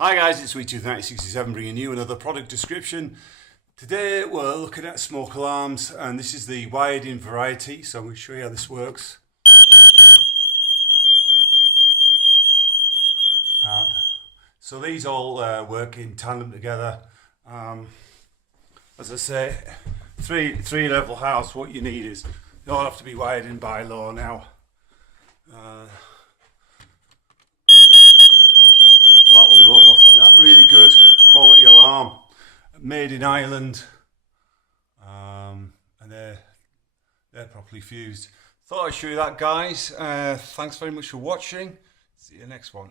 Hi guys, it's Sweet1967 bringing you another product description. Today we're looking at smoke alarms, and this is the wired in variety, so I'm going to show you how this works. And so these all work in tandem together. As I say, three level house, what you need is, they all have to be wired in by law now. So that one goes off like that. Really good quality alarm, made in Ireland, and they're properly fused. Thought I'd show you that, guys. Thanks very much for watching. See you next one.